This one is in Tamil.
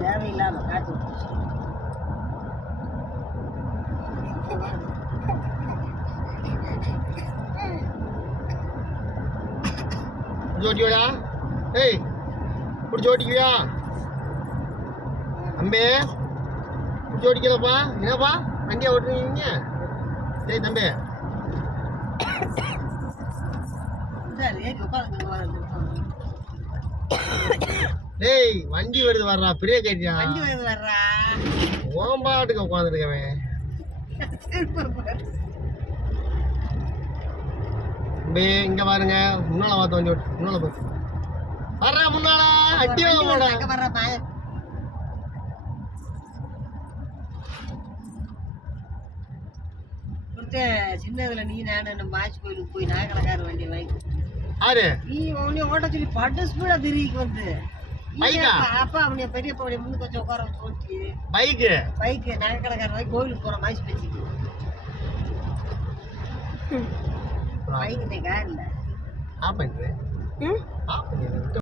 தேவையில்லாம காட்டு ஓட்டியோடா ஏய் பிடிச்சி ஓட்டிக்குவியா அம்பே பிடிச்சி ஓட்டிக்கலப்பா என்னப்பா வண்டியா ஓட்டுறீங்க சரி தம்பி டேய் வண்டி வருது வர்றா பெரிய கேட்டியா வண்டி வருது வர்றா ஓம்பாட்டுக்கு உட்காந்துருக்கவன் இங்க பாருங்க முன்னால பார்த்த வண்டி ஓட்டு முன்னால பார்த்து வர்றா முன்னால அட்டி வாங்க வர்றா சின்னதுல நீ நானு மாச்சு கோயிலுக்கு போய் நாகலக்கார வண்டி வாங்கி ஆறு நீ உன்னை ஓட்ட சொல்லி பட்டு ஸ்பீடா திரிக்கு வந்து அப்பா அவனைய பெரியப்பா அவனைய முன்னு கொஞ்சம் உட்கார வச்சு ஓட்டி பைக்கு நகைக்கடைக்கார வாங்கி கோயிலுக்கு போற மாசி பேச்சுக்கு பைக்கு கார் இல்ல ஆ பண்ணுறேன்